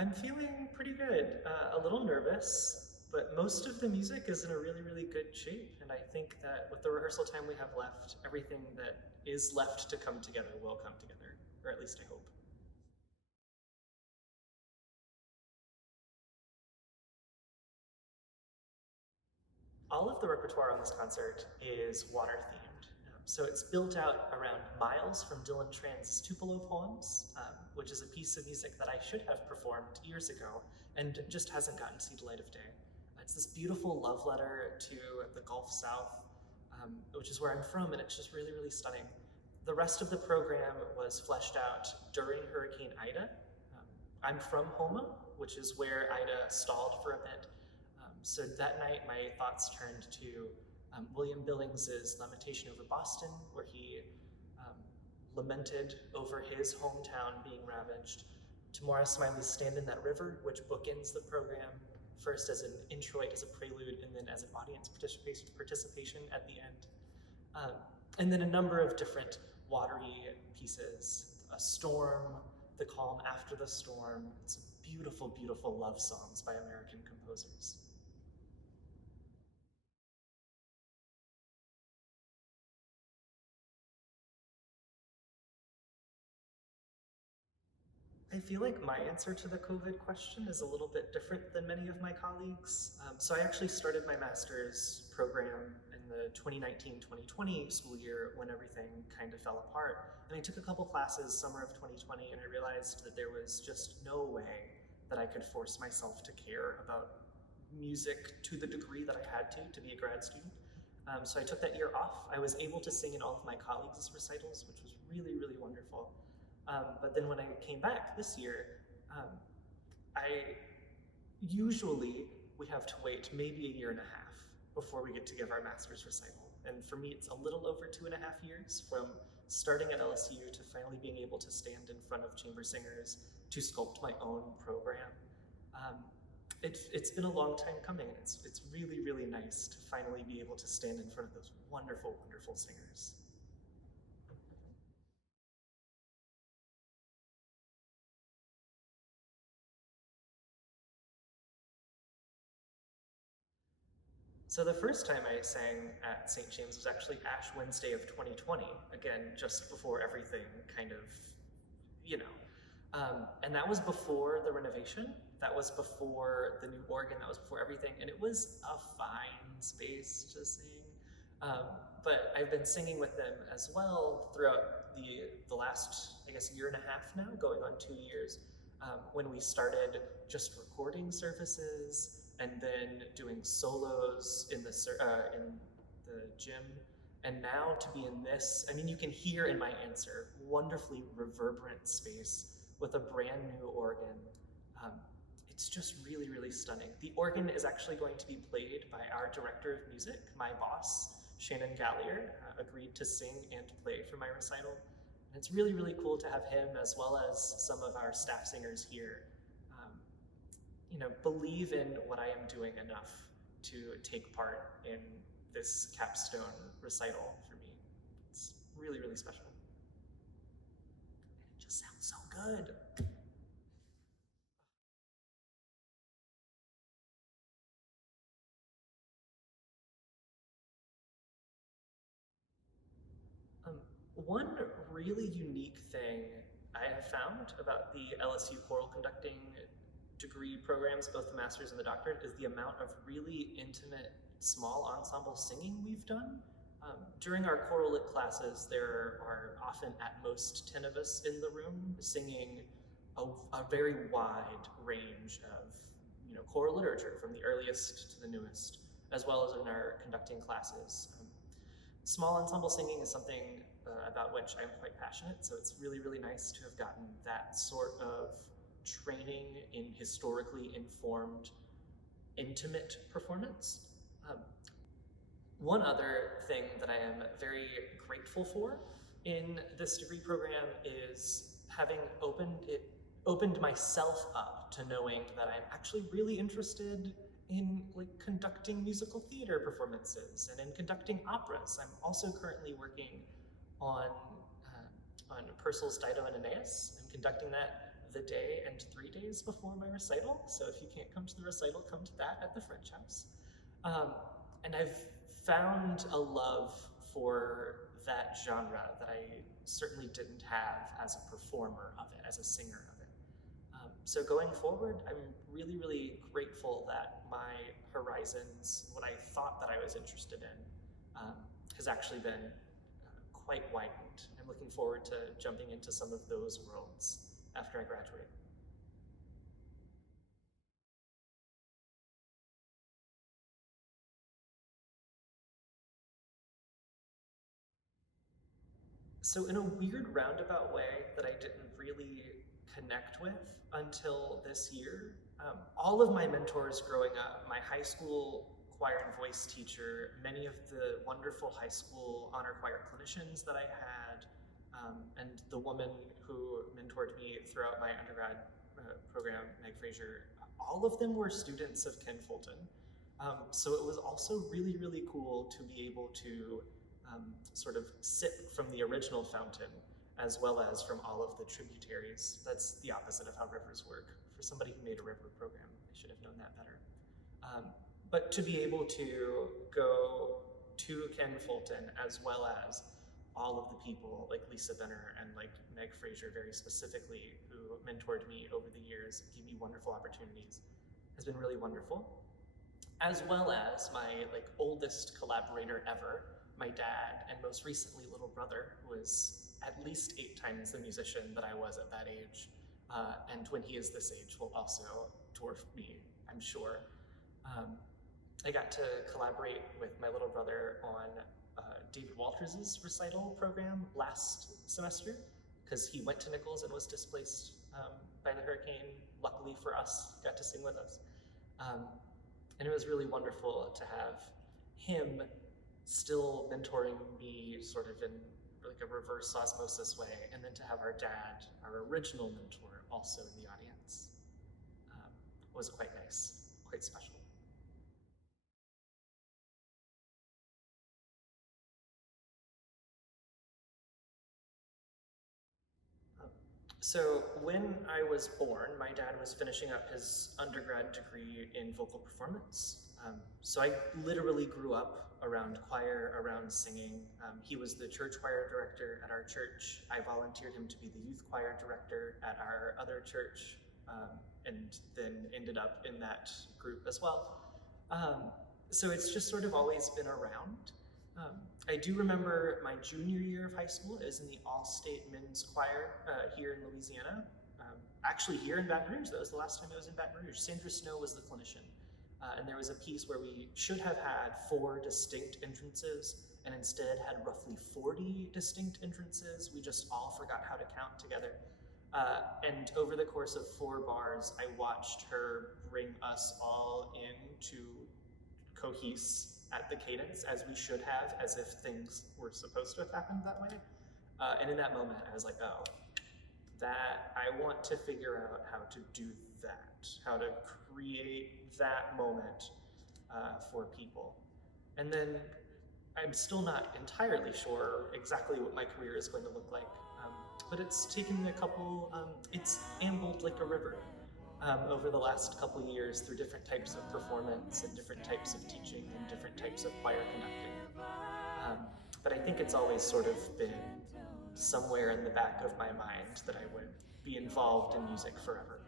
I'm feeling pretty good, a little nervous, but most of the music is in a really, really good shape. And I think that with the rehearsal time we have left, everything that is left to come together will come together, or at least I hope. All of the repertoire on this concert is water themed. So it's built out around Miles from Dylan Tran's Tupelo poems, which is a piece of music that I should have performed years ago and just hasn't gotten to see the light of day. It's this beautiful love letter to the Gulf South, which is where I'm from, and it's just really, really stunning. The rest of the program was fleshed out during Hurricane Ida. I'm from Houma, which is where Ida stalled for a bit, so that night, my thoughts turned to William Billings's Lamentation over Boston, where he um, lamented over his hometown being ravaged, to Morris Smiley's Stand in That River, which bookends the program, first as an introit, as a prelude, and then as an audience participation at the end. Um, and then a number of different watery pieces, A Storm, The Calm After the Storm. It's beautiful, beautiful love songs by American composers. I feel like my answer to the COVID question is a little bit different than many of my colleagues. So I actually started my master's program in the 2019-2020 school year when everything kind of fell apart. And I took a couple classes summer of 2020, and I realized that there was just no way that I could force myself to care about music to the degree that I had to be a grad student. So I took that year off. I was able to sing in all of my colleagues' recitals, which was really, really wonderful. But then when I came back this year, I usually we have to wait maybe a year and a half before we get to give our master's recital. And for me, it's a little over 2.5 years from starting at LSU to finally being able to stand in front of chamber singers to sculpt my own program. Um, it's been a long time coming, and it's really, really nice to finally be able to stand in front of those wonderful, wonderful singers. So the first time I sang at St. James was actually Ash Wednesday of 2020, again, just before everything kind of, you know. And that was before the renovation, that was before the new organ, that was before everything, and it was a fine space to sing. Um, but I've been singing with them as well throughout the last, I guess, year and a half now, going on 2 years, when we started just recording services and then doing solos in the gym. And now to be in this, I mean, you can hear in my answer, wonderfully reverberant space with a brand new organ. Um, it's just really, really stunning. The organ is actually going to be played by our director of music, my boss, Shannon Gallier, agreed to sing and play for my recital. And it's really, really cool to have him, as well as some of our staff singers here, um, believe in what I am doing enough to take part in this capstone recital for me. It's really, really special. And it just sounds so good. Um, One really unique thing I have found about the LSU choral conducting degree programs, both the master's and the doctorate, is the amount of really intimate, small ensemble singing we've done. During our choral lit classes, there are often at most 10 of us in the room singing a very wide range of choral literature, from the earliest to the newest, as well as in our conducting classes. Small ensemble singing is something about which I'm quite passionate, so it's really, really nice to have gotten that sort of training in historically informed, intimate performance. Um, One other thing that I am very grateful for in this degree program is having opened myself up to knowing that I'm actually really interested in conducting musical theater performances and in conducting operas. I'm also currently working on Purcell's Dido and Aeneas. I'm conducting that the day and 3 days before my recital. So if you can't come to the recital, come to that at the French House. Um, and I've found a love for that genre that I certainly didn't have as a performer of it, as a singer of it. So going forward, I'm really, really grateful that my horizons, what I thought that I was interested in, has actually been quite widened. I'm looking forward to jumping into some of those worlds after I graduate. So, in a weird roundabout way that I didn't really connect with until this year, all of my mentors growing up, my high school choir and voice teacher, many of the wonderful high school honor choir clinicians that I had, and the woman who mentored me throughout my undergrad program, Meg Fraser, all of them were students of Ken Fulton. So it was also really, really cool to be able to sort of sip from the original fountain as well as from all of the tributaries. That's the opposite of how rivers work. For somebody who made a river program, they should have known that better. Um, but to be able to go to Ken Fulton as well as all of the people like Lisa Benner and like Meg Fraser very specifically who mentored me over the years, give me wonderful opportunities, has been really wonderful. As well as my like oldest collaborator ever, my dad, and most recently little brother, who is at least 8 times the musician that I was at that age, and when he is this age will also dwarf me, I'm sure. Um, I got to collaborate with my little brother on David Walters's recital program last semester because he went to Nichols and was displaced by the hurricane. Luckily for us, got to sing with us. Um, and it was really wonderful to have him still mentoring me sort of in like a reverse osmosis way, and then to have our dad, our original mentor, also in the audience was quite nice, quite special. So when I was born, my dad was finishing up his undergrad degree in vocal performance. So I literally grew up around choir, around singing. He was the church choir director at our church. I volunteered him to be the youth choir director at our other church, and then ended up in that group as well. Um, so it's just sort of always been around. Um, I do remember my junior year of high school. It was in the All-State Men's Choir here in Louisiana. Actually, here in Baton Rouge. That was the last time I was in Baton Rouge. Sandra Snow was the clinician. And there was a piece where we should have had 4 distinct entrances and instead had roughly 40 distinct entrances. We just all forgot how to count together. And over the course of 4 bars, I watched her bring us all into cohese at the cadence as we should have, as if things were supposed to have happened that way. And in that moment, I was like, oh, that I want to figure out how to do that, how to create that moment for people. And then I'm still not entirely sure exactly what my career is going to look like, but it's taken a couple, it's ambled like a river over the last couple years through different types of performance and different types of teaching and different types of choir conducting. Um, but I think it's always sort of been somewhere in the back of my mind that I would be involved in music forever.